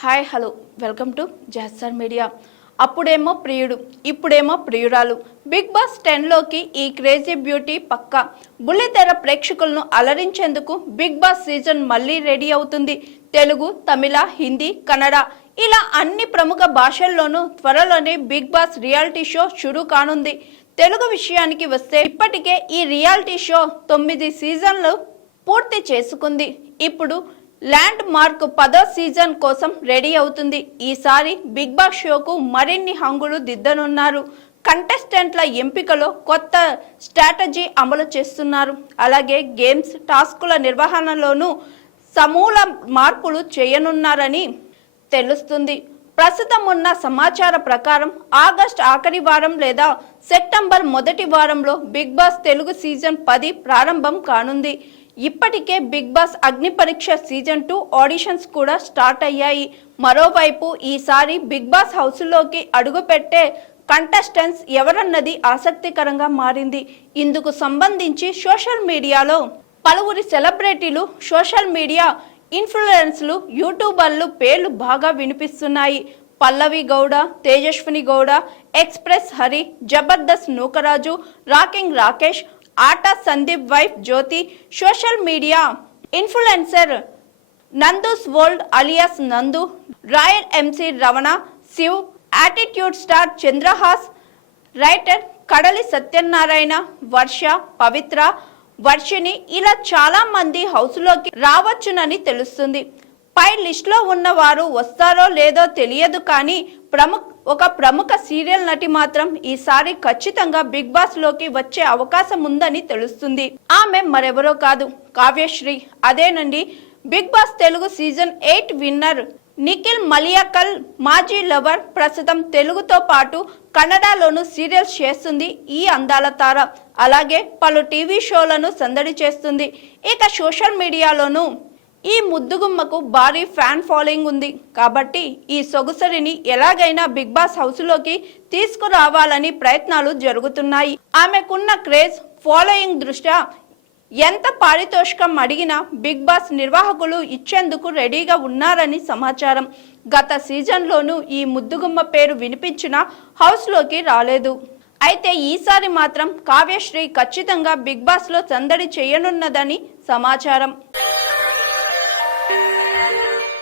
Hi hello welcome to zoster media. అప్పుడేమో ప్రియుడు ఇప్పుడేమో ప్రియురాలు. బిగ్ బాస్ 10లోకి ఈ క్రేజీ బ్యూటీ పక్కా. బుల్లితెర ప్రేక్షకులను అలరించేందుకు బిగ్ బాస్ సీజన్ మళ్ళీ రెడీ అవుతుంది. తెలుగు, తమిళ, హిందీ, కన్నడ ఇలా అన్ని ప్రముఖ భాషల్లోనూ త్వరలోనే బిగ్ బాస్ రియాలిటీ షో షురూ కానుంది. తెలుగు విషయానికి వస్తే ఇప్పటికే ఈ రియాలిటీ షో 9 సీజన్లు పూర్తి చేసుకుంది. ఇప్పుడు ల్యాండ్ మార్క్ 10వ సీజన్ కోసం రెడీ అవుతుంది. ఈసారి బిగ్ బాస్ షోకు మరిన్ని హంగులు దిద్దనున్నారు. కంటెస్టెంట్ల ఎంపికలో కొత్త స్ట్రాటజీ అమలు చేస్తున్నారు. అలాగే గేమ్స్, టాస్కుల నిర్వహణలోనూ సమూల మార్పులు చేయనున్నారని తెలుస్తుంది. ప్రస్తుతం ఉన్న సమాచార ప్రకారం ఆగస్టు ఆఖరి వారం లేదా సెప్టెంబర్ మొదటి వారంలో బిగ్ బాస్ తెలుగు సీజన్ 10 ప్రారంభం కానుంది. ఇప్పటికే బిగ్ బాస్ అగ్ని పరీక్ష సీజన్ 2 ఆడిషన్స్ కూడా స్టార్ట్ అయ్యాయి. మరోవైపు ఈసారి బిగ్ బాస్ హౌస్లోకి అడుగుపెట్టే కంటెస్టెంట్స్ ఎవరన్నది ఆసక్తికరంగా మారింది. ఇందుకు సంబంధించి సోషల్ మీడియాలో పలువురి సెలబ్రిటీలు, సోషల్ మీడియా ఇన్ఫ్లుయెన్సర్లు, యూట్యూబర్లు పేర్లు బాగా వినిపిస్తున్నాయి. Pallavi Gowda, Tejaswini Gowda, express Hari, Jabardasth Nookaraju, rocking Rakesh, Aata Sandeep wife Jyothi, social media influencer Nandu's world alias Nandu, royal MC Ramana, Shiv, attitude star Chandrahas, writer Kadali Satyanarayana, వర్ష, పవిత్ర, వర్షిని ఇలా చాలా మంది హౌస్లోకి రావచ్చునని తెలుస్తుంది. పై లిస్టులో ఉన్న వారు వస్తారో లేదో తెలియదు, కానీ ఒక ప్రముఖ సీరియల్ నటి మాత్రం ఈసారి ఖచ్చితంగా బిగ్ బాస్ లోకి వచ్చే అవకాశం ఉందని తెలుస్తుంది. ఆమె మరెవరో కాదు, కావ్యశ్రీ. అదేనండి, big boss Telugu season 8 winner Nikhil Maliyakkal మాజీ లవర్. ప్రస్తుతం తెలుగుతో పాటు కన్నడలోను సీరియల్స్ చేస్తుంది ఈ అందాల తార. అలాగే పలు టీవీ షోలను సందడి చేస్తుంది. ఇక సోషల్ మీడియాలోనూ ఈ ముద్దుగుమ్మకు భారీ ఫ్యాన్ ఫాలోయింగ్ ఉంది. కాబట్టి ఈ సొగసరిని ఎలాగైనా బిగ్ బాస్ హౌస్లోకి తీసుకురావాలని ప్రయత్నాలు జరుగుతున్నాయి. ఆమెకున్న క్రేజ్, ఫాలోయింగ్ దృష్ట్యా ఎంత పారితోషికం అడిగినా బిగ్ బాస్ నిర్వాహకులు ఇచ్చేందుకు రెడీగా ఉన్నారని సమాచారం. గత సీజన్లోనూ ఈ ముద్దుగుమ్మ పేరు వినిపించినా హౌస్లోకి రాలేదు. అయితే ఈసారి మాత్రం కావ్యశ్రీ ఖచ్చితంగా బిగ్ బాస్లో సందడి చేయనున్నదని సమాచారం.